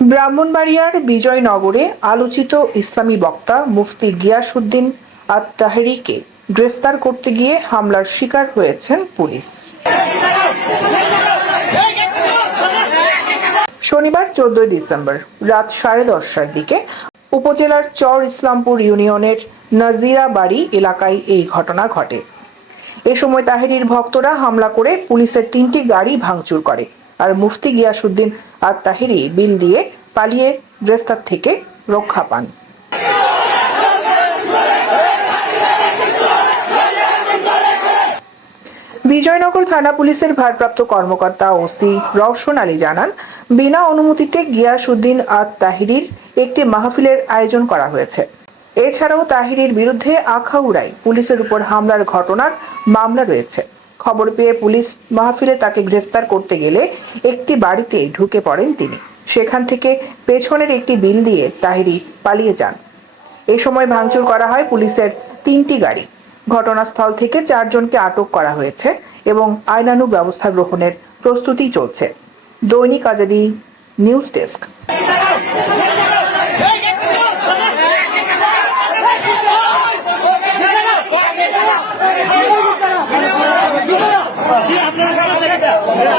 ব্রাহ্মণবাড়িয়ার বিজয়নগরে আলোচিত ইসলামী বক্তা মুফতি গিয়াসউদ্দিন আত তাহেরিকে গ্রেফতার করতে গিয়ে হামলার শিকার হয়েছেন পুলিশ। শনিবার চোদ্দই ডিসেম্বর রাত সাড়ে দশটার দিকে উপজেলার চর ইসলামপুর ইউনিয়নের নাজিরা বাড়ি এলাকায় এই ঘটনা ঘটে। এ সময় তাহেরির ভক্তরা হামলা করে পুলিশের তিনটি গাড়ি ভাঙচুর করে। আর মুফতি গিয়াসউদ্দিন আর তাহেরি বিল দিয়ে পালিয়ে গ্রেফতার থেকে রক্ষা পান। বিজয়নগর থানা পুলিশের ভারপ্রাপ্ত কর্মকর্তা ওসি রওশন আলী জানান, বিনা অনুমতিতে গিয়াসউদ্দিন আত তাহিরির একটি মাহফিলের আয়োজন করা হয়েছে। এছাড়াও তাহিরির বিরুদ্ধে আখাউড়ায় পুলিশের উপর হামলার ঘটনার মামলা রয়েছে। খবর পেয়ে পুলিশ মাহফিলে তাকে গ্রেফতার করতে গেলে একটি বাড়িতে ঢুকে পড়েন তিনি। সেখান থেকে পেছনের একটি বিল দিয়ে তাহিরি পালিয়ে যান। এ সময় ভাঙচুর করা হয় পুলিশের তিনটি গাড়ি। ঘটনাস্থল থেকে চারজনকে আটক করা হয়েছে এবং আইনানুগ ব্যবস্থা গ্রহণের প্রস্তুতি চলছে। দৈনিক আজাদি নিউজ ডেস্ক। Yeah.